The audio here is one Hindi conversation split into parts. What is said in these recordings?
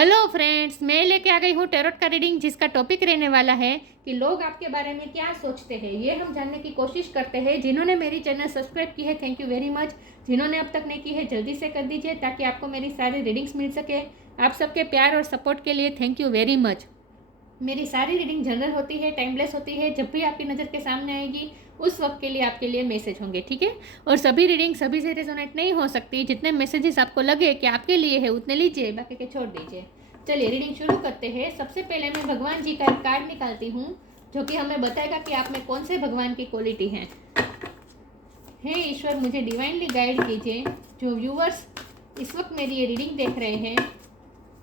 हेलो फ्रेंड्स, मैं लेके आ गई हूँ टैरोट का रीडिंग, जिसका टॉपिक रहने वाला है कि लोग आपके बारे में क्या सोचते हैं। ये हम जानने की कोशिश करते हैं। जिन्होंने मेरी चैनल सब्सक्राइब की है, थैंक यू वेरी मच। जिन्होंने अब तक नहीं की है, जल्दी से कर दीजिए ताकि आपको मेरी सारी रीडिंग्स मिल सके। आप सबके प्यार और सपोर्ट के लिए थैंक यू वेरी मच। मेरी सारी रीडिंग जनरल होती है, टाइमलेस होती है। जब भी आपकी नज़र के सामने आएगी उस वक्त के लिए आपके लिए मैसेज होंगे, ठीक है। और सभी रीडिंग सभी से रेजोनेट नहीं हो सकती। जितने मैसेजेस आपको लगे कि आपके लिए है उतने लीजिए, बाकी के छोड़ दीजिए। चलिए रीडिंग शुरू करते हैं। सबसे पहले मैं भगवान जी का एक कार्ड निकालती हूँ जो कि हमें बताएगा कि आप में कौन से भगवान की क्वालिटी है। हे ईश्वर, मुझे डिवाइनली गाइड कीजिए। जो व्यूवर्स इस वक्त मेरी ये रीडिंग देख रहे हैं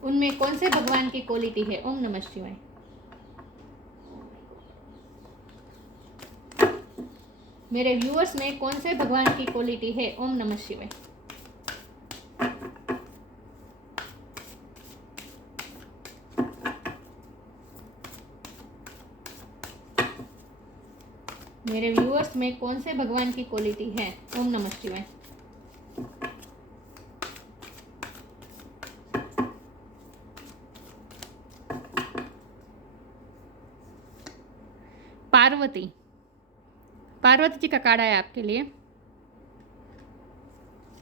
उनमें कौन से भगवान की क्वालिटी है। ओम नमः शिवाय। मेरे व्यूअर्स में कौन से भगवान की क्वालिटी है। ओम नमः शिवाय। मेरे व्यूअर्स में कौन से भगवान की क्वालिटी है। ओम नमः शिवाय। पार्वती जी का कार्ड आया आपके लिए।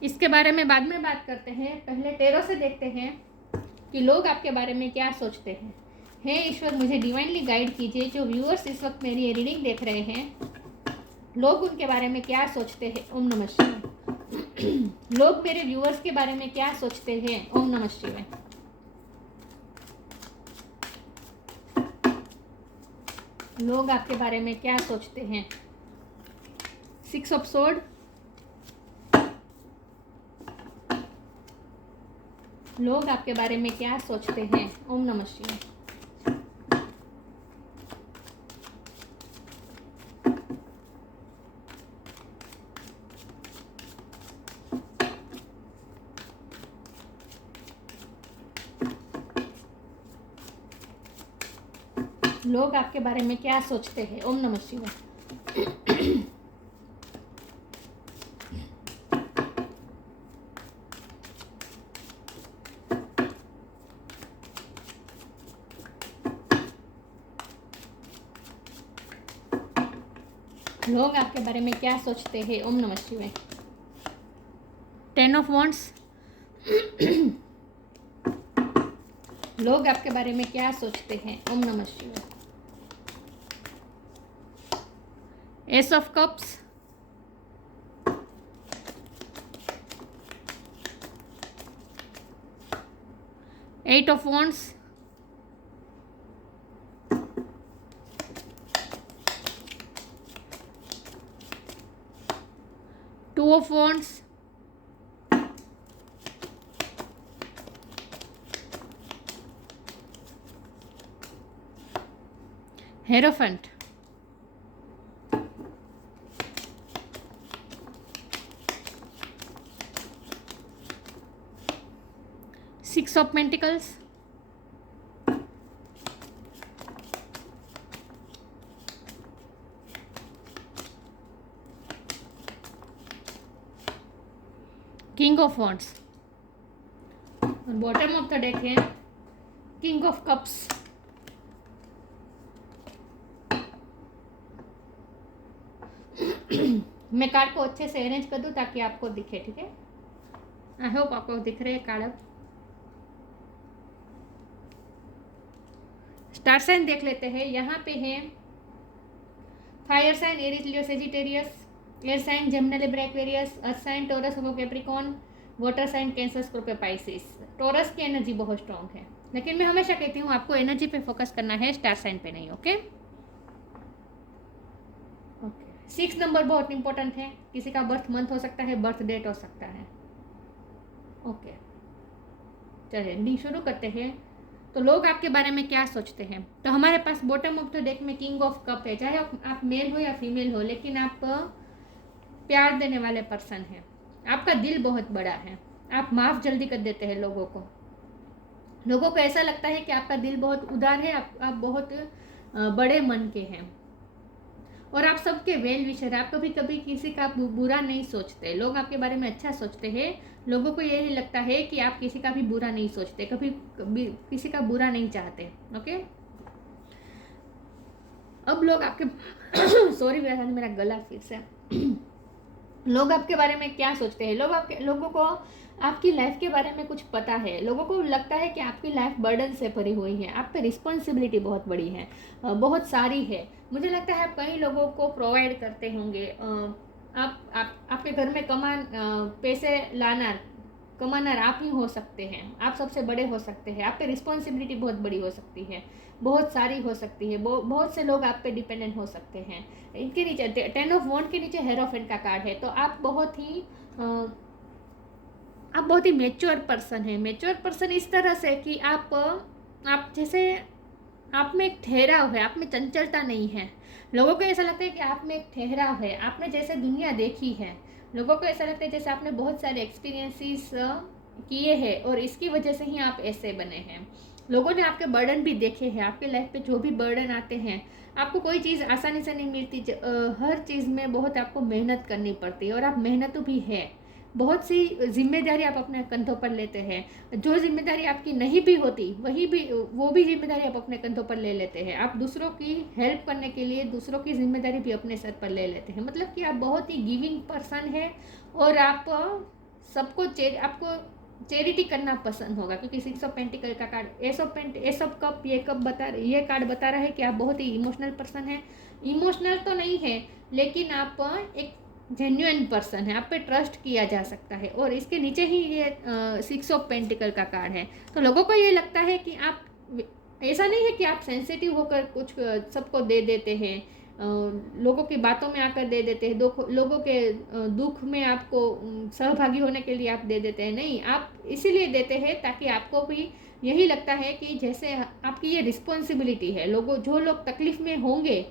इसके बारे में बाद में बात करते हैं। पहले टैरो से देखते हैं कि लोग आपके बारे में क्या सोचते हैं। हे ईश्वर, मुझे डिवाइनली गाइड कीजिए। जो व्यूअर्स इस वक्त मेरी ये रीडिंग देख रहे हैं, लोग उनके बारे में क्या सोचते हैं। ओम नमः शिवाय। लोग मेरे व्यूअर्स के बारे में क्या सोचते हैं। ओम नमः शिवाय। लोग आपके बारे में क्या सोचते हैं। 6 ऑफ सोर्ड। लोग आपके बारे में क्या सोचते हैं। ओम नमः शिवाय। लोग आपके बारे में क्या सोचते हैं। ओम नमः शिवाय। लोग आपके बारे में क्या सोचते हैं। ओम नमः शिवाय। 10 ऑफ वॉन्ड्स। लोग आपके बारे में क्या सोचते हैं। ओम नमः शिवाय। Ace of cups. Eight of wands. Two of wands. Hierophant. Six of pentacles. King of wands. और बॉटम ऑफ द डेक है किंग ऑफ कप्स। मैं कार्ड को अच्छे से अरेंज कर दूं ताकि आपको दिखे, ठीक है। आई होप आपको दिख रहे हैं कार्ड। अब स्टार साइन देख लेते हैं। यहाँ पे है fire sign Aries Leo Sagittarius, air sign Gemini Libra Aquarius, earth sign Taurus वो Capricorn, water sign Cancer Scorpio Pisces. Taurus की एनर्जी बहुत स्ट्रांग है, लेकिन मैं हमेशा कहती हूँ आपको एनर्जी पे फोकस करना है, स्टार साइन पे नहीं। Okay okay. 6 नंबर बहुत इंपॉर्टेंट है। किसी का बर्थ मंथ हो सकता है, बर्थ डेट हो सकता है। ओके चलिए रीडिंग शुरू करते हैं। तो लोग आपके बारे में क्या सोचते हैं। तो हमारे पास बॉटम ऑफ द डेक में किंग ऑफ कप है। चाहे आप मेल हो या फीमेल हो, लेकिन आप प्यार देने वाले पर्सन हैं। आपका दिल बहुत बड़ा है। आप माफ़ जल्दी कर देते हैं लोगों को। लोगों को ऐसा लगता है कि आपका दिल बहुत उदार है, आप बहुत बड़े मन के हैं। और आप सबके वेल विशर, आप कभी कभी किसी का बुरा नहीं सोचते, लोग आपके बारे में अच्छा सोचते हैं। लोगों को यही लगता है कि आप किसी का भी बुरा नहीं सोचते, कभी किसी का बुरा नहीं चाहते। ओके, अब लोग आपके सॉरी मेरा गला फिर से लोग आपके बारे में क्या सोचते हैं? लोगों को आपकी लाइफ के बारे में कुछ पता है। लोगों को लगता है कि आपकी लाइफ बर्डन से भरी हुई है, आप पे रिस्पॉन्सिबिलिटी बहुत बड़ी है, बहुत सारी है। मुझे लगता है आप कई लोगों को प्रोवाइड करते होंगे। आपके घर में पैसे कमाना आप ही हो सकते हैं, आप सबसे बड़े हो सकते हैं, आप पे रिस्पॉन्सिबिलिटी बहुत बड़ी हो सकती है, बहुत सारी हो सकती है, बहुत से लोग आप पे डिपेंडेंट हो सकते हैं। इनके नीचे 10 ऑफ वॉन्ड के नीचे हेरोफेंट का कार्ड है। तो आप बहुत ही मेच्योर पर्सन है। मेच्योर पर्सन इस तरह से कि आप जैसे आप में एक ठहराव है, आप में चंचलता नहीं है। लोगों को ऐसा लगता है कि आप में एक ठहराव है, आपने जैसे दुनिया देखी है। लोगों को ऐसा लगता है जैसे आपने बहुत सारे एक्सपीरियंसेस किए हैं और इसकी वजह से ही आप ऐसे बने हैं। लोगों ने आपके बर्डन भी देखे हैं, आपके लाइफ पे जो भी बर्डन आते हैं। आपको कोई चीज़ आसानी से नहीं मिलती, हर चीज़ में बहुत आपको मेहनत करनी पड़ती है और आप मेहनतू भी है। बहुत सी जिम्मेदारी आप अपने कंधों पर लेते हैं। जो जिम्मेदारी आपकी नहीं भी होती वो भी जिम्मेदारी आप अपने कंधों पर ले लेते हैं। आप दूसरों की हेल्प करने के लिए दूसरों की जिम्मेदारी भी अपने सर पर ले लेते हैं। मतलब कि आप बहुत ही गिविंग पर्सन है और आप आपको चैरिटी करना पसंद होगा, क्योंकि 6 ऑफ पेंटिकल का कार्ड, एस ऑफ कप ये कार्ड बता रहा है कि आप बहुत ही इमोशनल पर्सन है। इमोशनल तो नहीं है, लेकिन आप एक जेन्युइन पर्सन है, आप पे ट्रस्ट किया जा सकता है। और इसके नीचे ही ये 6 ऑफ पेंटिकल का कार्ड है। तो लोगों को ये लगता है कि आप, ऐसा नहीं है कि आप सेंसिटिव होकर कुछ सबको दे देते हैं, लोगों की बातों में आकर दे देते हैं, लोगों के दुख में आपको सहभागी होने के लिए आप दे देते हैं। नहीं, आप इसीलिए देते हैं ताकि आपको भी यही लगता है कि जैसे आपकी ये रिस्पॉन्सिबिलिटी है। जो लोग तकलीफ़ में होंगे,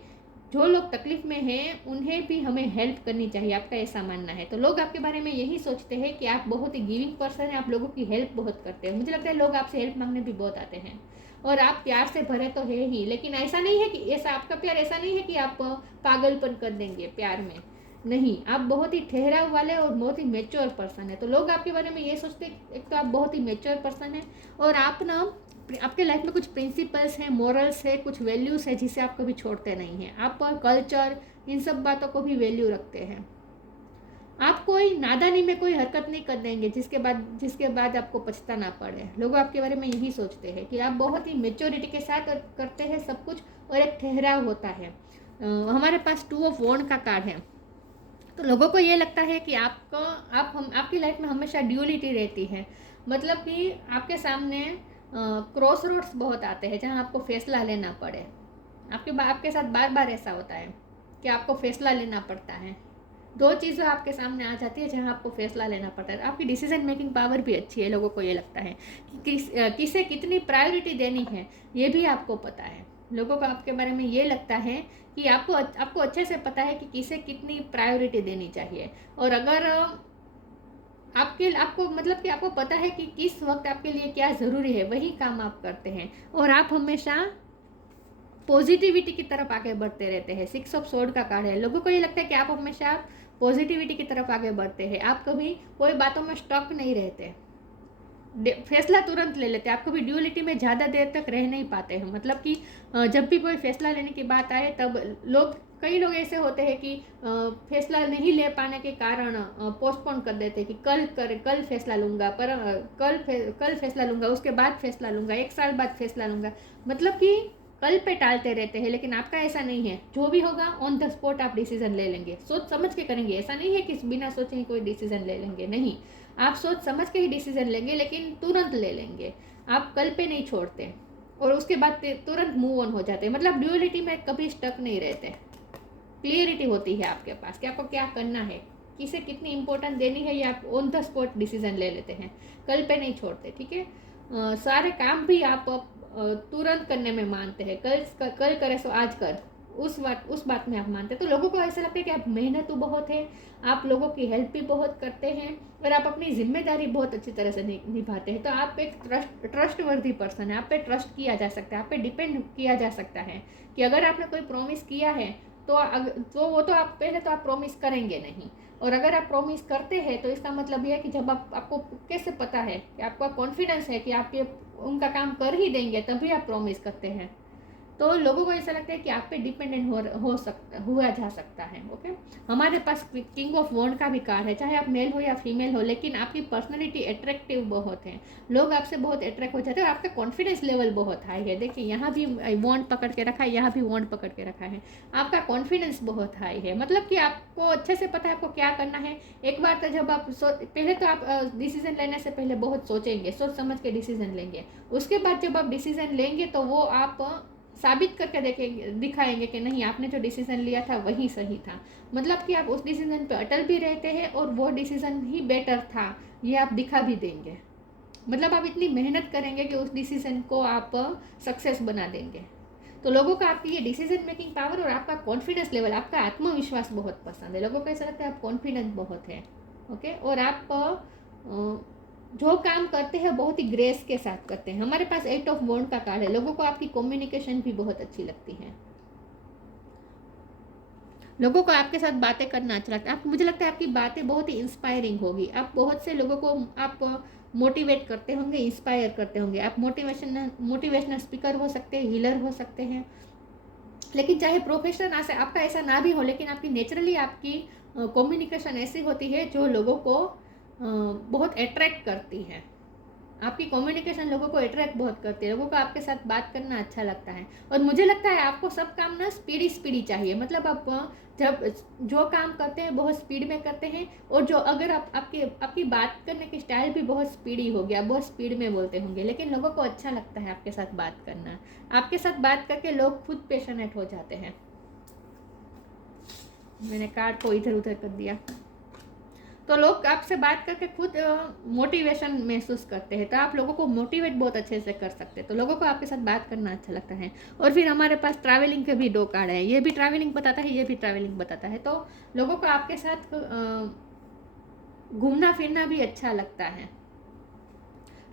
जो लोग तकलीफ़ में हैं, उन्हें भी हमें हेल्प करनी चाहिए, आपका ऐसा मानना है। तो लोग आपके बारे में यही सोचते हैं कि आप बहुत ही गिविंग पर्सन हैं, आप लोगों की हेल्प बहुत करते हैं। मुझे लगता है लोग आपसे हेल्प मांगने भी बहुत आते हैं और आप प्यार से भरे तो है ही, लेकिन ऐसा नहीं है कि आपका प्यार ऐसा नहीं है कि आप पागलपन कर देंगे प्यार में। नहीं, आप बहुत ही ठहराव वाले और बहुत ही मेच्योर पर्सन है। तो लोग आपके बारे में ये सोचते हैं, एक तो आप बहुत ही मेच्योर पर्सन है और आप ना, आपके लाइफ में कुछ प्रिंसिपल्स हैं, मॉरल्स है, कुछ वैल्यूज़ है जिसे आप कभी छोड़ते नहीं हैं। आप कल्चर, इन सब बातों को भी वैल्यू रखते हैं। आप कोई नादानी में कोई हरकत नहीं कर देंगे जिसके बाद आपको पछताना पड़े। लोग आपके बारे में यही सोचते हैं कि आप बहुत ही मेच्योरिटी के साथ करते हैं सब कुछ और एक ठहराव होता है। हमारे पास 2 ऑफ वॉन्ड का कार्ड है। तो लोगों को ये लगता है कि आपकी लाइफ में हमेशा ड्यूअलिटी रहती है। मतलब कि आपके सामने क्रॉस रोड्स बहुत आते हैं जहाँ आपको फैसला लेना पड़े। आपके साथ बार बार ऐसा होता है कि आपको फैसला लेना पड़ता है। 2 चीज़ें आपके सामने आ जाती है जहाँ आपको फैसला लेना पड़ता है। आपकी डिसीजन मेकिंग पावर भी अच्छी है। लोगों को ये लगता है कि किसे कितनी प्रायोरिटी देनी है, ये भी आपको पता है। लोगों को आपके बारे में ये लगता है कि आपको अच्छे से पता है कि किसे कितनी प्रायोरिटी देनी चाहिए। और अगर आपको मतलब कि आपको पता है कि किस वक्त आपके लिए क्या ज़रूरी है, वही काम आप करते हैं और आप हमेशा पॉजिटिविटी की तरफ आगे बढ़ते रहते हैं। 6 ऑफ सोर्ड का कार्ड है। लोगों को ये लगता है कि आप हमेशा पॉजिटिविटी की तरफ आगे बढ़ते हैं, आप कभी कोई बातों में स्टक नहीं रहते, फैसला तुरंत ले लेते हैं। आप कभी ड्यूअलिटी में ज़्यादा देर तक रह नहीं पाते हैं। मतलब कि जब भी कोई फैसला लेने की बात आए तब कई लोग ऐसे होते हैं कि फैसला नहीं ले पाने के कारण पोस्टपोन कर देते हैं कि कल फैसला लूँगा, पर कल फैसला लूँगा, उसके बाद फैसला लूँगा, 1 साल बाद फैसला लूँगा। मतलब कि कल पे टालते रहते हैं। लेकिन आपका ऐसा नहीं है, जो भी होगा ऑन द स्पॉट आप डिसीजन ले लेंगे, सोच समझ के करेंगे। ऐसा नहीं है कि बिना सोचे ही कोई डिसीजन ले लेंगे, नहीं, आप सोच समझ के ही डिसीजन लेंगे, लेकिन तुरंत ले लेंगे। आप कल पे नहीं छोड़ते और उसके बाद तुरंत मूव ऑन हो जाते हैं। मतलब ड्यूअलिटी में कभी स्टक नहीं रहते, क्लियरिटी होती है आपके पास कि आपको क्या करना है, किसे कितनी इंपॉर्टेंस देनी है, ये आप ऑन द स्पॉट डिसीजन ले लेते हैं, कल पे नहीं छोड़ते। ठीक है, सारे काम भी आप तुरंत करने में मानते हैं। कल करे सो आज कर, उस बात में आप मानते हैं। तो लोगों को ऐसा लगता है कि आप मेहनत तो बहुत है, आप लोगों की हेल्प भी बहुत करते हैं और आप अपनी जिम्मेदारी बहुत अच्छी तरह से निभाते हैं। तो आप एक ट्रस्टवर्दी पर्सन है, आप पे ट्रस्ट किया जा सकता है, आप पे डिपेंड किया जा सकता है कि अगर आपने कोई प्रॉमिस किया है तो वो तो आप पहले तो आप प्रॉमिस करेंगे नहीं। और अगर आप प्रॉमिस करते हैं तो इसका मतलब ये है कि जब आपको कैसे पता है कि आपका कॉन्फिडेंस है कि आप ये उनका काम कर ही देंगे, तभी आप प्रॉमिस करते हैं। तो लोगों को ऐसा लगता है कि आप पे डिपेंडेंट हुआ जा सकता है। ओके, हमारे पास किंग ऑफ वॉन्ड का भी कार्ड है, चाहे आप मेल हो या फीमेल हो, लेकिन आपकी पर्सनैलिटी अट्रैक्टिव बहुत है, लोग आपसे बहुत अट्रैक्ट हो जाते हैं और आपका कॉन्फिडेंस लेवल बहुत हाई है। देखिए यहाँ भी वॉन्ड पकड़ के रखा है, यहाँ भी वॉन्ड पकड़ के रखा है, आपका कॉन्फिडेंस बहुत हाई है। मतलब कि आपको अच्छे से पता है आपको क्या करना है। एक बार तो जब आप पहले तो आप डिसीजन लेने से पहले बहुत सोचेंगे, सोच समझ के डिसीजन लेंगे। उसके बाद जब आप डिसीजन लेंगे तो वो आप साबित करके देखेंगे, दिखाएंगे कि नहीं, आपने जो डिसीज़न लिया था वही सही था। मतलब कि आप उस डिसीज़न पे अटल भी रहते हैं और वो डिसीज़न ही बेटर था, ये आप दिखा भी देंगे। मतलब आप इतनी मेहनत करेंगे कि उस डिसीज़न को आप सक्सेस बना देंगे। तो लोगों का आपकी ये डिसीजन मेकिंग पावर और आपका कॉन्फिडेंस लेवल, आपका आत्मविश्वास बहुत पसंद है। लोगों को ऐसा लगता है आप कॉन्फिडेंट बहुत है। ओके, और आप जो काम करते हैं बहुत ही ग्रेस के साथ करते हैं। हमारे पास 8 ऑफ वॉन्ड का कार्ड है, लोगों को आपकी कम्युनिकेशन भी बहुत अच्छी लगती है, लोगों को आपके साथ बातें करना अच्छा लगता है। मुझे लगता है आपकी बातें बहुत ही इंस्पायरिंग होगी, आप बहुत से लोगों को आप मोटिवेट करते होंगे, इंस्पायर करते होंगे। आप मोटिवेशनल स्पीकर हो सकते हैं, हीलर हो सकते हैं। लेकिन चाहे प्रोफेशन आपका ऐसा ना भी हो, लेकिन आपकी नेचुरली आपकी कम्युनिकेशन ऐसी होती है जो लोगों को बहुत अट्रैक्ट करती है। आपकी कम्युनिकेशन लोगों को अट्रैक्ट बहुत करती है, लोगों को आपके साथ बात करना अच्छा लगता है। और मुझे लगता है आपको सब काम ना स्पीडी चाहिए। मतलब आप जब जो काम करते हैं बहुत स्पीड में करते हैं, और जो अगर आपकी बात करने की स्टाइल भी बहुत स्पीडी हो गया, बहुत स्पीड में बोलते होंगे, लेकिन लोगों को अच्छा लगता है आपके साथ बात करना। आपके साथ बात करके लोग खुद पैशनेट हो जाते हैं। मैंने कार्ड को इधर उधर कर दिया। तो लोग आपसे बात करके खुद मोटिवेशन महसूस करते हैं, तो आप लोगों को मोटिवेट बहुत अच्छे से कर सकते हैं। तो लोगों को आपके साथ बात करना अच्छा लगता है। और फिर हमारे पास ट्रैवलिंग के भी 2 कार्ड है, ये भी ट्रैवलिंग बताता है, ये भी ट्रैवलिंग बताता है। तो लोगों को आपके साथ घूमना फिरना भी अच्छा लगता है,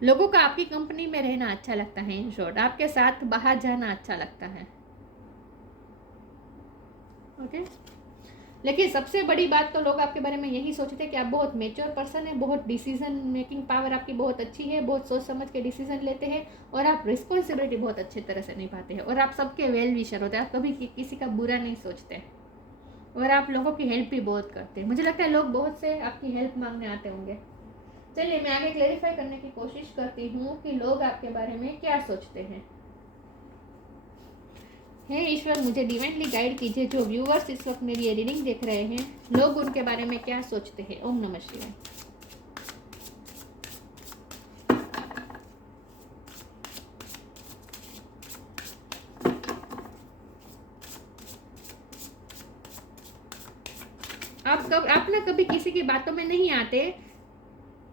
लोगों को आपकी कंपनी में रहना अच्छा लगता है। इन शॉर्ट, आपके साथ बाहर जाना अच्छा लगता है। ओके, लेकिन सबसे बड़ी बात तो लोग आपके बारे में यही सोचते हैं कि आप बहुत मेच्योर पर्सन है, बहुत डिसीजन मेकिंग पावर आपकी बहुत अच्छी है, बहुत सोच समझ के डिसीजन लेते हैं, और आप रिस्पॉन्सिबिलिटी बहुत अच्छे तरह से निभाते हैं, और आप सबके वेल विशर होते हैं, आप कभी किसी का बुरा नहीं सोचते, और आप लोगों की हेल्प भी बहुत करते हैं। मुझे लगता है लोग बहुत से आपकी हेल्प मांगने आते होंगे। चलिए मैं आगे क्लेरिफाई करने की कोशिश करती हूँ कि लोग आपके बारे में क्या सोचते हैं। हे ईश्वर, मुझे डिवाइनली गाइड कीजिए, जो व्यूअर्स इस वक्त मेरी ये रीडिंग देख रहे हैं, लोग उनके बारे में क्या सोचते हैं। ओम नमः शिवाय। आप ना कभी किसी की बातों में नहीं आते।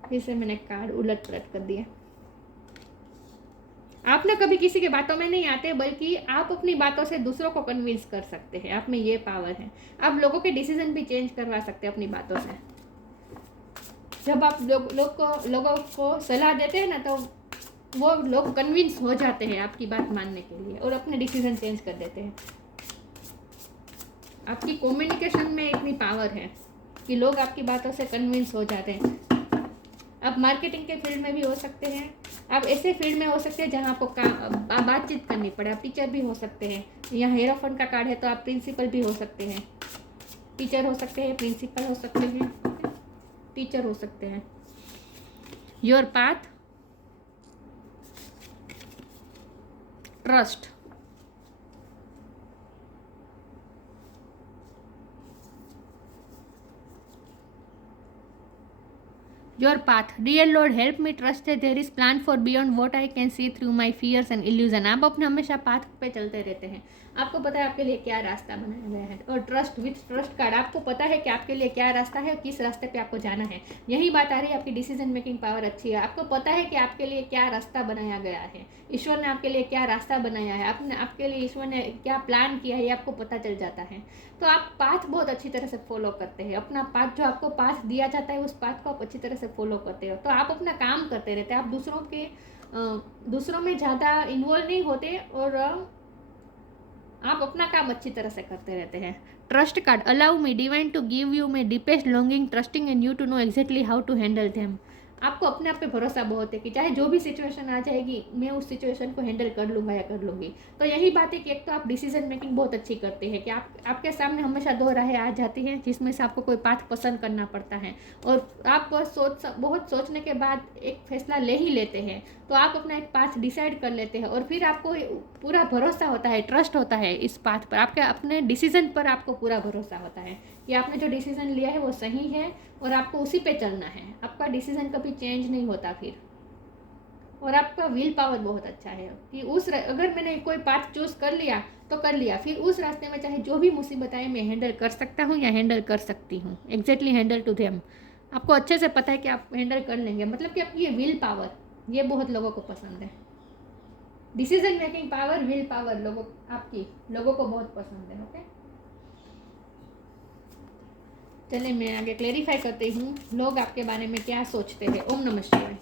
फिर से मैंने कार्ड उलट पलट कर दिया। आप ना कभी किसी के बातों में नहीं आते, बल्कि आप अपनी बातों से दूसरों को कन्विंस कर सकते हैं। आप में ये पावर है, आप लोगों के डिसीजन भी चेंज करवा सकते हैं अपनी बातों से। जब आप लोगों को सलाह देते हैं ना, तो वो लोग कन्विंस हो जाते हैं आपकी बात मानने के लिए, और अपने डिसीजन चेंज कर देते हैं। आपकी कम्युनिकेशन में इतनी पावर है कि लोग आपकी बातों से कन्विंस हो जाते हैं। आप मार्केटिंग के फील्ड में भी हो सकते हैं, आप ऐसे फील्ड में हो सकते हैं जहाँ आपको बातचीत करनी पड़े। आप टीचर भी हो सकते हैं, यहाँ हेरोफंड का कार्ड है, तो आप प्रिंसिपल भी हो सकते हैं। टीचर हो सकते हैं, प्रिंसिपल हो सकते हैं, टीचर हो सकते हैं। Your path, trust, your path, dear Lord help me trust that there is plan for beyond what I can see through my fears and illusion. आप अपने हमेशा पाथ पे चलते रहते हैं, आपको पता है आपके लिए क्या रास्ता बनाया गया है। और ट्रस्ट, विथ ट्रस्ट कार्ड, आपको पता है कि आपके लिए क्या रास्ता है और किस रास्ते पे आपको जाना है। यही बात आ रही है, आपकी डिसीजन मेकिंग पावर अच्छी है। आपको पता है कि आपके लिए क्या रास्ता बनाया गया है, ईश्वर ने आपके लिए क्या रास्ता बनाया है, आपके लिए ईश्वर ने क्या प्लान किया है, ये आपको पता चल जाता है। तो आप पाथ बहुत अच्छी तरह से फॉलो करते हैं। अपना पाथ, जो आपको पाथ दिया जाता है, उस पाथ को आप अच्छी तरह से फॉलो करते हो। तो आप अपना काम करते रहते हैं, आप दूसरों में ज़्यादा इन्वॉल्व नहीं होते, और आप अपना काम अच्छी तरह से करते रहते हैं। Trust card, allow me divine to give you my deepest longing trusting and you to know exactly how to handle them. आपको अपने आप पे भरोसा बहुत है कि चाहे जो भी सिचुएशन आ जाएगी मैं उस सिचुएशन को हैंडल कर लूँगा या कर लूँगी। तो यही बात है कि एक तो आप डिसीजन मेकिंग बहुत अच्छी करते हैं कि आपके सामने हमेशा दो राहें आ जाती हैं जिसमें से आपको कोई पाथ पसंद करना पड़ता है और आप बहुत सोचने के बाद एक फैसला ले ही लेते हैं। तो आप अपना एक पाथ डिसाइड कर लेते हैं और फिर आपको पूरा भरोसा होता है, ट्रस्ट होता है इस पाथ पर, आपके अपने डिसीजन पर आपको पूरा भरोसा होता है कि आपने जो डिसीजन लिया है वो सही है और आपको उसी पे चलना है। आपका डिसीजन कभी चेंज नहीं होता फिर। और आपका विल पावर बहुत अच्छा है कि अगर मैंने कोई पाथ चूज कर लिया तो कर लिया, फिर उस रास्ते में चाहे जो भी मुसीबत आए मैं हैंडल कर सकता हूँ या हैंडल कर सकती हूँ। Exactly handle to them. आपको अच्छे से पता है कि आप हैंडल कर लेंगे, मतलब कि आपकी ये विल पावर, ये बहुत लोगों को पसंद है। Decision making power, will power लोगों को बहुत पसंद है। ओके, चलिए मैं आगे क्लेरिफाई करती हूँ लोग आपके बारे में क्या सोचते हैं। ओम नमः शिवाय।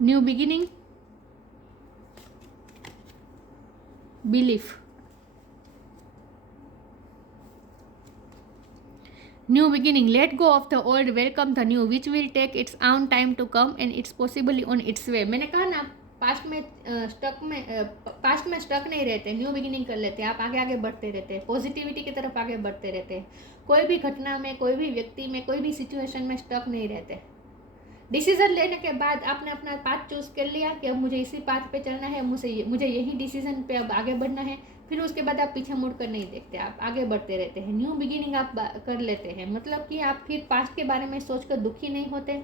New beginning, belief. New beginning, let go of the old, welcome the new which will take its own time to come and it's possibly on its way. मैंने कहा ना पास्ट में स्टक नहीं रहते, न्यू बिगिनिंग कर लेते हैं, आप आगे आगे बढ़ते रहते हैं, पॉजिटिविटी की तरफ आगे बढ़ते रहते हैं। कोई भी घटना में, कोई भी व्यक्ति में, कोई भी सिचुएशन में स्टक नहीं रहते। डिसीजन लेने के बाद आपने अपना पाथ चूज कर लिया कि अब मुझे इसी पाथ पे चलना है, मुझे यही डिसीजन पे अब आगे बढ़ना है, फिर उसके बाद आप पीछे मुड़ कर नहीं देखते, आप आगे बढ़ते रहते हैं। न्यू बिगिनिंग आप कर लेते हैं, मतलब कि आप फिर पास्ट के बारे में सोचकर दुखी नहीं होते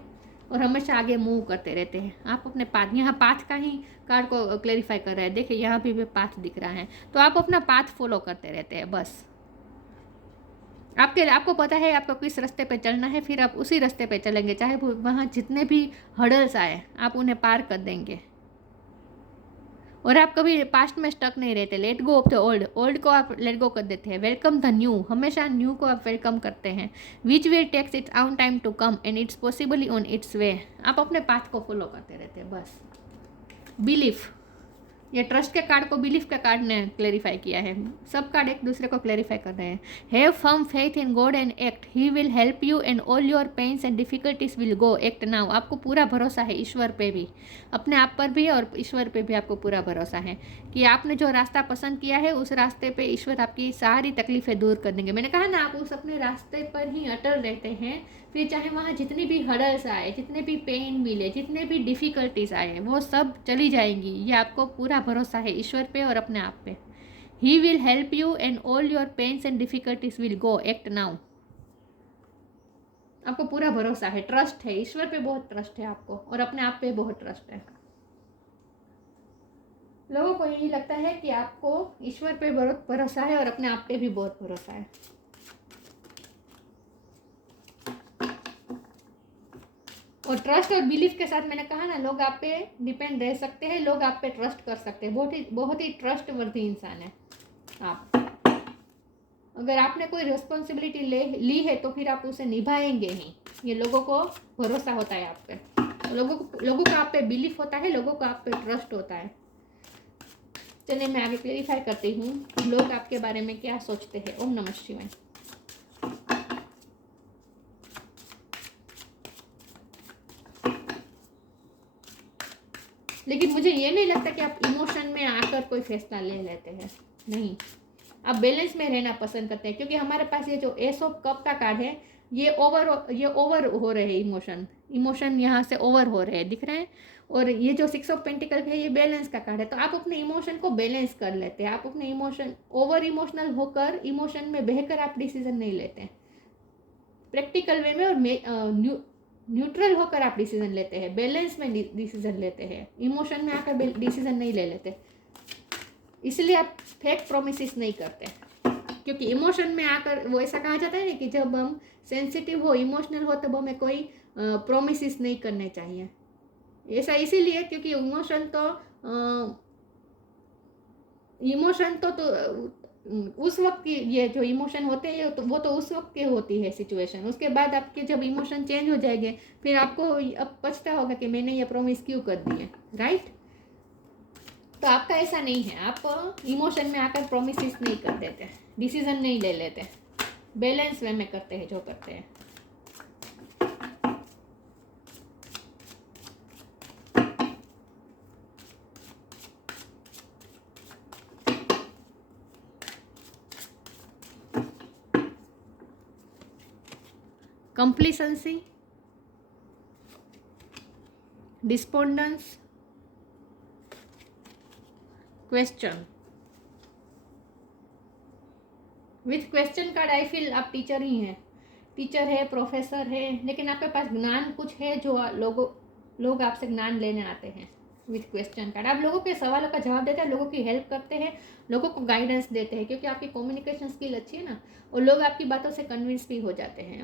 और हमेशा आगे मूव करते रहते हैं। आप अपने पाथ, यहाँ पाथ का ही कार्ड को क्लेरिफाई कर रहे हैं। देखिए यहाँ भी पाथ दिख रहा है, तो आप अपना पाथ फॉलो करते रहते हैं बस। आपको पता है आपको किस रास्ते पे चलना है, फिर आप उसी रास्ते पे चलेंगे, चाहे वहाँ जितने भी हर्डल्स आए आप उन्हें पार कर देंगे। और आप कभी पास्ट में स्टक नहीं रहते। Let go of the old को आप लेट गो कर देते हैं। वेलकम द न्यू, हमेशा न्यू को आप वेलकम करते हैं। Which will takes its own time to come and it's possibly on its way. आप अपने पाथ को फॉलो करते रहते हैं बस। बिलीफ, ये ट्रस्ट के कार्ड को बिलीफ के कार्ड ने क्लेरिफाई किया है। सब कार्ड एक दूसरे को क्लेरिफाई कर रहे हैं। Have firm faith in God and act, he will help you and all your pains and difficulties will go, act now. आपको पूरा भरोसा है ईश्वर पे भी, अपने आप पर भी और ईश्वर पे भी आपको पूरा भरोसा है कि आपने जो रास्ता पसंद किया है उस रास्ते पे ईश्वर आपकी सारी तकलीफें दूर कर देंगे। मैंने कहा ना आप उस अपने रास्ते पर ही अटल रहते हैं, फिर चाहे वहाँ जितनी भी हर्डल्स आए, जितने भी पेन मिले, जितने भी डिफ़िकल्टीज आए, वो सब चली जाएंगी। ये आपको पूरा भरोसा है ईश्वर पे और अपने आप पे। He will help you and all your pains and difficulties will go, act now. आपको पूरा भरोसा है, ट्रस्ट है, ईश्वर पे बहुत ट्रस्ट है आपको और अपने आप पे बहुत ट्रस्ट है। लोगों को यही लगता है कि आपको ईश्वर पे बहुत भरोसा है और अपने आप पे भी बहुत भरोसा है। और ट्रस्ट और बिलीफ के साथ मैंने कहा ना लोग आप पे डिपेंड रह सकते हैं, लोग आप पे ट्रस्ट कर सकते हैं। बहुत ही ट्रस्ट वर्दी इंसान है आप। अगर आपने कोई रिस्पॉन्सिबिलिटी ली है तो फिर आप उसे निभाएंगे ही, ये लोगों को भरोसा होता है आप पे। लोगों का आप पे बिलीफ होता है, लोगों का आप पे ट्रस्ट होता है। चलिए मैं आगे क्लेरिफाई करती हूँ लोग आपके बारे में क्या सोचते हैं। ओम नमः शिवाय। लेकिन मुझे ये नहीं लगता कि आप इमोशन में आकर कोई फैसला ले लेते हैं, नहीं, आप बैलेंस में रहना पसंद करते हैं। क्योंकि हमारे पास ये जो एस ऑफ कप का कार्ड है, ये ओवर हो रहे हैं, इमोशन यहाँ से ओवर हो रहे हैं, दिख रहे हैं। और ये जो 6 ऑफ पेंटिकल है, ये बैलेंस का कार्ड है। तो आप अपने इमोशन को बैलेंस कर लेते हैं। आप अपने ओवर इमोशनल होकर, इमोशन में बहकर आप डिसीजन नहीं लेते हैं। प्रैक्टिकल वे में और न्यूट्रल होकर आप डिसीजन लेते हैं, बैलेंस में डिसीजन लेते हैं, इमोशन में आकर डिसीजन नहीं ले लेते। इसलिए आप फेक प्रोमिस नहीं करते, क्योंकि इमोशन में आकर वो ऐसा कहा जाता है ना कि जब हम सेंसिटिव हो, इमोशनल हो, तब हमें कोई प्रोमिस नहीं करने चाहिए। ऐसा इसीलिए क्योंकि इमोशन तो इमोशन तो उस वक्त की, ये जो इमोशन होते हैं तो वो तो उस वक्त के होती है सिचुएशन। उसके बाद आपके जब इमोशन चेंज हो जाएंगे फिर आपको अब पछता होगा कि मैंने ये प्रॉमिस क्यों कर दिए, राइट। तो आपका ऐसा नहीं है, आप इमोशन में आकर प्रोमिसेस नहीं कर देते, डिसीजन नहीं ले लेते, बैलेंस वे में करते हैं जो करते हैं। Complacency, despondence, question. With question card I feel आप टीचर ही हैं, टीचर है, प्रोफेसर है, लेकिन आपके पास ज्ञान कुछ है जो लोग आपसे ज्ञान लेने आते हैं। विथ क्वेश्चन कार्ड आप लोगों के सवालों का जवाब देते हैं, लोगों की हेल्प करते हैं, लोगों को गाइडेंस देते हैं, क्योंकि आपकी कम्युनिकेशन स्किल अच्छी है ना, और लोग आपकी बातों से कन्विंस भी हो जाते हैं।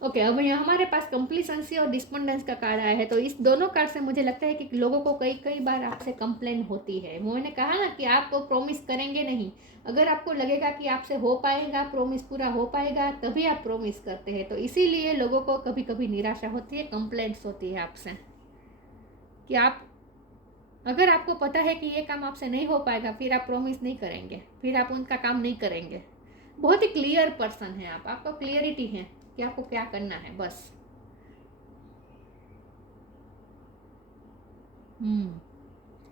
ओके, अब यहाँ हमारे पास कंप्लीसेंसी और डिस्पोंडेंस का कार्ड आया है। तो इस दोनों कार्ड से मुझे लगता है कि लोगों को कई बार आपसे कंप्लेन होती है। मैंने कहा ना कि आप प्रॉमिस करेंगे नहीं, अगर आपको लगेगा कि आपसे हो पाएगा, प्रॉमिस पूरा हो पाएगा, तभी आप प्रॉमिस करते हैं। तो इसीलिए लोगों को कभी कभी निराशा होती है, कंप्लेंट्स होती है आपसे कि आप, अगर आपको पता है कि ये काम आपसे नहीं हो पाएगा, फिर आप प्रॉमिस नहीं करेंगे, फिर आप उनका काम नहीं करेंगे। बहुत ही क्लियर पर्सन है आप, आपको क्लियरिटी है कि आपको क्या करना है बस।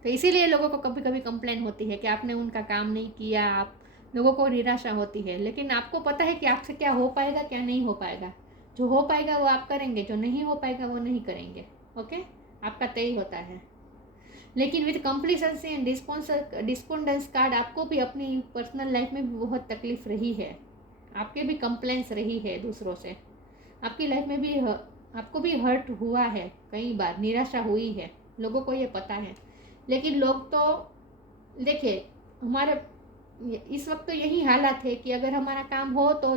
तो इसीलिए लोगों को कभी कभी कंप्लेन होती है कि आपने उनका काम नहीं किया, आप लोगों को निराशा होती है। लेकिन आपको पता है कि आपसे क्या हो पाएगा, क्या नहीं हो पाएगा। जो हो पाएगा वो आप करेंगे, जो नहीं हो पाएगा वो नहीं करेंगे। ओके, आपका तय होता है। लेकिन विद कंप्लीसेंसी एंड डिस्पोंडेंस कार्ड आपको भी अपनी पर्सनल लाइफ में भी बहुत तकलीफ रही है, आपके भी कंप्लेंट्स रही है दूसरों से, आपकी लाइफ में भी आपको भी हर्ट हुआ है, कई बार निराशा हुई है, लोगों को ये पता है। लेकिन लोग तो देखिए, हमारे इस वक्त तो यही हालात है कि अगर हमारा काम हो तो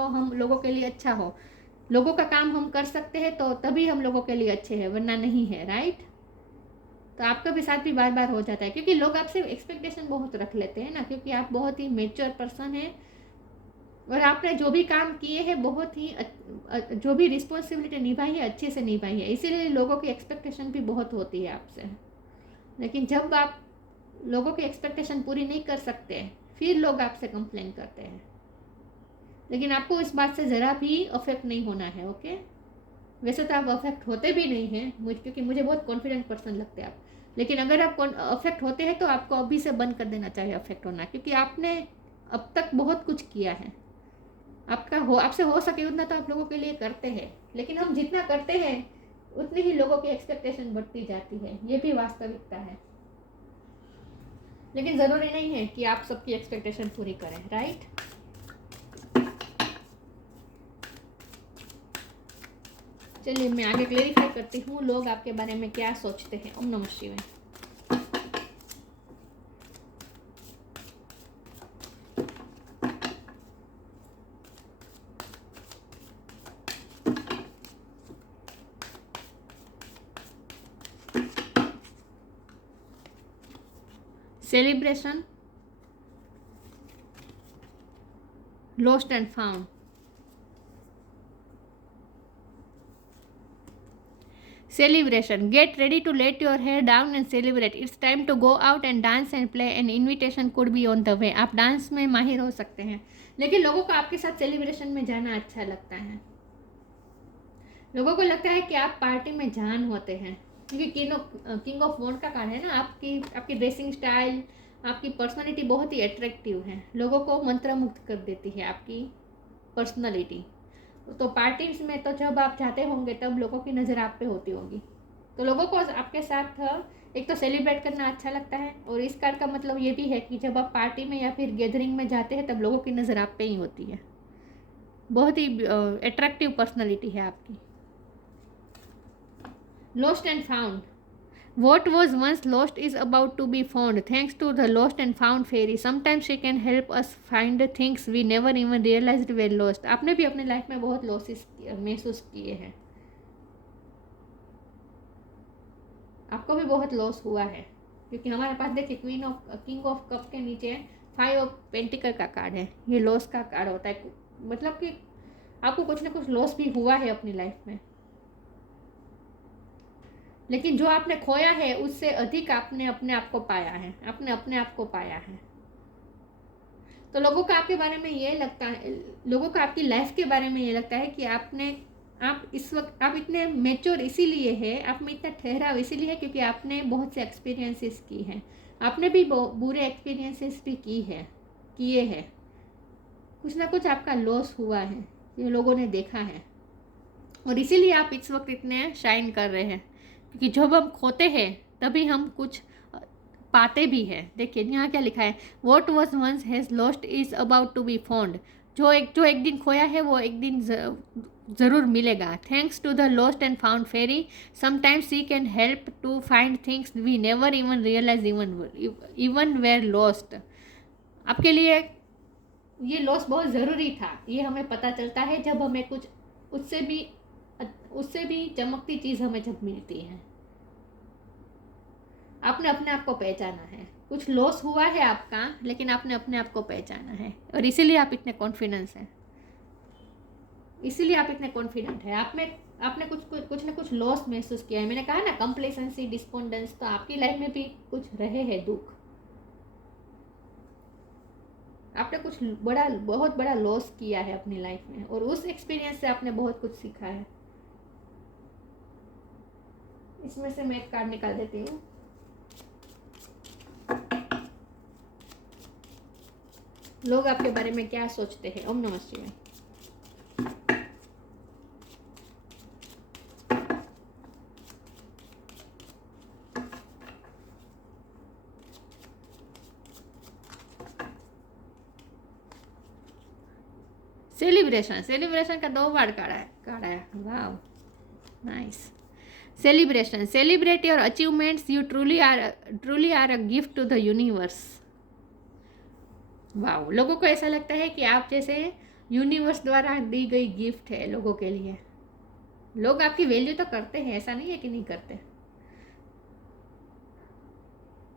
हम लोगों के लिए अच्छा हो, लोगों का काम हम कर सकते हैं तो तभी हम लोगों के लिए अच्छे हैं, वरना नहीं है, राइट। तो आपका भी साथ भी बार बार हो जाता है, क्योंकि लोग आपसे एक्सपेक्टेशन बहुत रख लेते हैं ना, क्योंकि आप बहुत ही मेच्योर पर्सन हैं और आपने जो भी काम किए हैं बहुत ही जो भी रिस्पॉन्सिबिलिटी निभाई है अच्छे से निभाई है, इसीलिए लोगों की एक्सपेक्टेशन भी बहुत होती है आपसे। लेकिन जब आप लोगों की एक्सपेक्टेशन पूरी नहीं कर सकते फिर लोग आपसे कंप्लेन करते हैं। लेकिन आपको इस बात से ज़रा भी अफेक्ट नहीं होना है। ओके, वैसे तो आप अफेक्ट होते भी नहीं हैं क्योंकि मुझे बहुत कॉन्फिडेंट पर्सन लगते हैं आप, लेकिन अगर आप अफेक्ट होते हैं तो आपको अभी से बंद कर देना चाहिए अफेक्ट होना, क्योंकि आपने अब तक बहुत कुछ किया है, आपसे हो सके उतना तो आप लोगों के लिए करते हैं। लेकिन हम जितना करते हैं उतनी ही लोगों की एक्सपेक्टेशन बढ़ती जाती है, ये भी वास्तविकता है। लेकिन ज़रूरी नहीं है कि आप सबकी एक्सपेक्टेशन पूरी करें, राइट। चलिए मैं आगे क्लेरिफाई करती हूँ लोग आपके बारे में क्या सोचते हैं। ओम नमः शिवाय। Celebration, lost and found, celebration, get ready to let your hair down and celebrate, it's time to go out and dance and play, an invitation could be on the way। आप डांस में माहिर हो सकते हैं, लेकिन लोगों को आपके साथ सेलिब्रेशन में जाना अच्छा लगता है। लोगों को लगता है कि आप पार्टी में जान होते हैं, क्योंकि किंग ऑफ वॉन्ड का कार्ड है ना, आपकी ड्रेसिंग स्टाइल, आपकी पर्सनालिटी बहुत ही अट्रैक्टिव है, लोगों को मंत्रमुग्ध कर देती है आपकी पर्सनालिटी। तो पार्टीज में तो जब आप जाते होंगे तब लोगों की नज़र आप पे होती होगी, तो लोगों को आपके साथ एक तो सेलिब्रेट करना अच्छा लगता है, और इस कार्ड का मतलब ये भी है कि जब आप पार्टी में या फिर गैदरिंग में जाते हैं तब लोगों की नज़र आप पे ही होती है। बहुत ही अट्रैक्टिव पर्सनालिटी है आपकी। Lost and found, what was once lost is about to be found thanks to the lost and found fairy। sometimes she can help us find things we never even realized were lost। आपने भी अपने लाइफ में बहुत लॉसेस महसूस किए हैं, आपको भी बहुत लॉस हुआ है, क्योंकि हमारे पास देखिए किंग ऑफ कप के नीचे 5 ऑफ पेंटिकल का कार्ड है। ये लॉस का कार्ड होता है, मतलब कि आपको कुछ ना कुछ लॉस भी हुआ है अपनी लाइफ में, लेकिन जो आपने खोया है उससे अधिक आपने अपने आप को पाया है, आपने अपने आप को पाया है। तो लोगों का आपके बारे में ये लगता है, लोगों का आपकी लाइफ के बारे में ये लगता है कि आप इस वक्त आप इतने मेच्योर इसीलिए है, आप में इतना ठहराव इसीलिए है क्योंकि आपने बहुत से एक्सपीरियंसेस की हैं, आपने भी बुरे एक्सपीरियंसेस भी किए हैं, कुछ ना कुछ आपका लॉस हुआ है, ये लोगों ने देखा है, और इसीलिए आप इस वक्त इतने शाइन कर रहे हैं, क्योंकि जब हम खोते हैं तभी हम कुछ पाते भी हैं। देखिए यहाँ क्या लिखा है, what was once has lost is about to be found. जो एक दिन खोया है वो एक दिन ज़रूर मिलेगा। Thanks to the lost and found fairy sometimes she can help to find things we never even realise even were lost. आपके लिए ये लॉस बहुत ज़रूरी था, ये हमें पता चलता है जब हमें कुछ उससे भी चमकती चीज़ हमें जब मिलती है। आपने अपने आप को पहचाना है, कुछ लॉस हुआ है आपका, लेकिन आपने अपने आप को पहचाना है, और इसीलिए आप इतने कॉन्फिडेंस हैं, इसीलिए आप इतने कॉन्फिडेंट हैं। आपने कुछ ना कुछ लॉस महसूस किया है। मैंने कहा ना, कंप्लेसेंसी, डिस्पोंडेंस, तो आपकी लाइफ में भी कुछ रहे हैं दुख, आपने कुछ बहुत बड़ा लॉस किया है अपनी लाइफ में, और उस एक्सपीरियंस से आपने बहुत कुछ सीखा है। इसमें से मैं एक कार्ड निकाल देती हूँ। लोग आपके बारे में क्या सोचते हैं। ओम नमः शिवाय। सेलिब्रेशन का 2 बार कार्ड है। वाह, nice. Celebration, celebrate your achievements, you truly are a gift to the universe. वाह, लोगों को ऐसा लगता है कि आप जैसे यूनिवर्स द्वारा दी गई गिफ्ट है लोगों के लिए। लोग आपकी वैल्यू तो करते हैं, ऐसा नहीं है कि नहीं करते।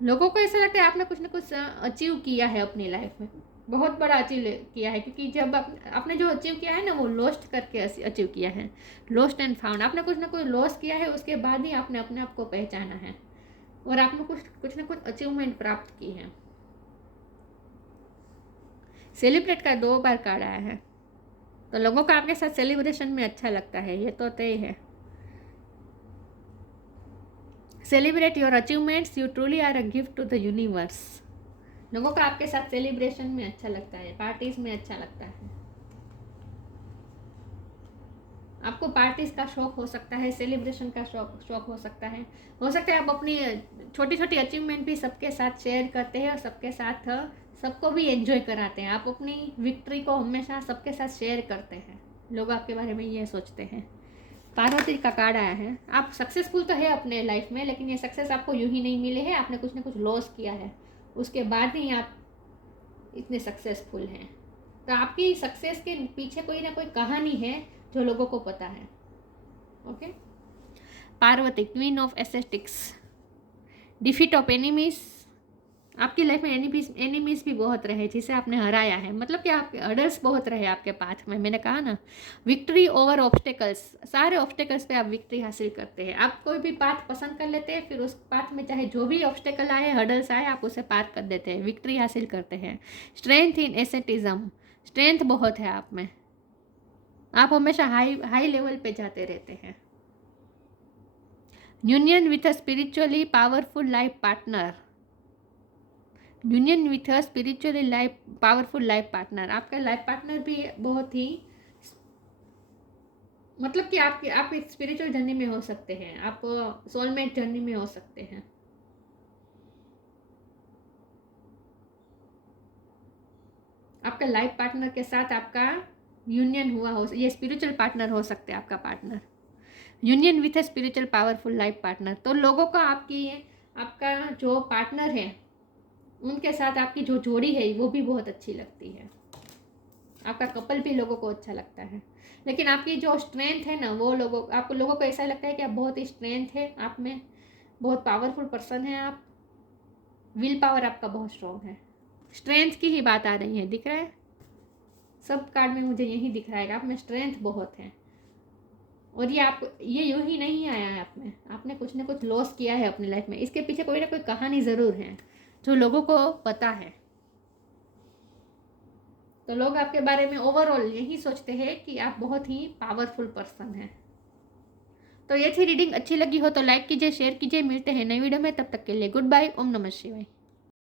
लोगों को ऐसा लगता है आपने कुछ ना कुछ अचीव किया है अपनी लाइफ में, बहुत बड़ा अचीव किया है, क्योंकि जब आपने जो अचीव किया है ना, वो लॉस्ट करके अचीव किया है। लॉस्ट एंड फाउंड, आपने कुछ ना कुछ लॉस किया है, उसके बाद ही आपने अपने आप को पहचाना है, और आपने कुछ ना कुछ अचीवमेंट प्राप्त की है। सेलिब्रेट का 2 बार कार्ड आया है, तो लोगों को आपके साथ सेलिब्रेशन में अच्छा लगता है, ये तो तय है। Celebrate your achievements, you truly are a gift to the universe. लोगों को आपके साथ सेलिब्रेशन में अच्छा लगता है, पार्टीज में अच्छा लगता है। आपको पार्टीज का शौक हो सकता है, सेलिब्रेशन का शौक हो सकता है आप अपनी छोटी छोटी अचीवमेंट भी सबके साथ शेयर करते हैं, और सबके साथ सबको भी एंजॉय कराते हैं। आप अपनी विक्ट्री को हमेशा सबके साथ शेयर करते हैं। लोग आपके बारे में ये सोचते हैं। पार्वती का कार्ड आया है। आप सक्सेसफुल तो है अपने लाइफ में, लेकिन ये सक्सेस आपको यूं ही नहीं मिले है, आपने कुछ ना कुछ लॉस किया है, उसके बाद ही आप इतने सक्सेसफुल हैं। तो आपकी सक्सेस के पीछे कोई ना कोई कहानी है जो लोगों को पता है। Okay. Parvati, queen of ascetics, defeat of enemies. आपकी लाइफ में एनिमीज भी बहुत रहे जिसे आपने हराया है, मतलब कि आपके हर्डल्स बहुत रहे आपके पाथ में। मैंने कहा ना, विक्ट्री ओवर ऑब्स्टेकल्स, सारे ऑब्स्टेकल्स पे आप विक्ट्री हासिल करते हैं। आप कोई भी पाथ पसंद कर लेते हैं, फिर उस पाथ में चाहे जो भी ऑब्स्टेकल आए, हर्डल्स आए, आप उसे पार कर देते हैं, विक्ट्री हासिल करते हैं। स्ट्रेंथ इन एसेटिज्म, स्ट्रेंथ बहुत है आप में, आप हमेशा हाई लेवल पे जाते रहते हैं। Union with a spiritually powerful life partner, union with a spiritually powerful life partner. आपका लाइफ पार्टनर भी बहुत ही, मतलब कि आप एक स्पिरिचुअल जर्नी में हो सकते हैं, आप सोलमेट जर्नी में हो सकते हैं। आपका लाइफ पार्टनर के साथ आपका यूनियन हुआ हो, ये स्पिरिचुअल पार्टनर हो सकते हैं आपका partner. Union with a spiritual powerful life partner, तो लोगों को आपका जो पार्टनर है उनके साथ आपकी जो जोड़ी है वो भी बहुत अच्छी लगती है। आपका कपल भी लोगों को अच्छा लगता है, लेकिन आपकी जो स्ट्रेंथ है ना, वो लोगों को ऐसा लगता है कि आप बहुत ही स्ट्रेंथ है आप में, बहुत पावरफुल पर्सन है आप, विल पावर आपका बहुत स्ट्रॉन्ग है। स्ट्रेंथ की ही बात आ रही है, दिख रहा है सब कार्ड में, मुझे यही दिख रहा है आप में स्ट्रेंथ बहुत है। और ये यूं ही नहीं आया है आप में, आपने कुछ ना कुछ लॉस किया है अपनी लाइफ में, इसके पीछे कोई ना कोई कहानी ज़रूर है जो लोगों को पता है। तो लोग आपके बारे में ओवरऑल यही सोचते हैं कि आप बहुत ही पावरफुल पर्सन हैं। तो ये थी रीडिंग, अच्छी लगी हो तो लाइक कीजिए, शेयर कीजिए। मिलते हैं नई वीडियो में, तब तक के लिए गुड बाय। ओम नमः शिवाय।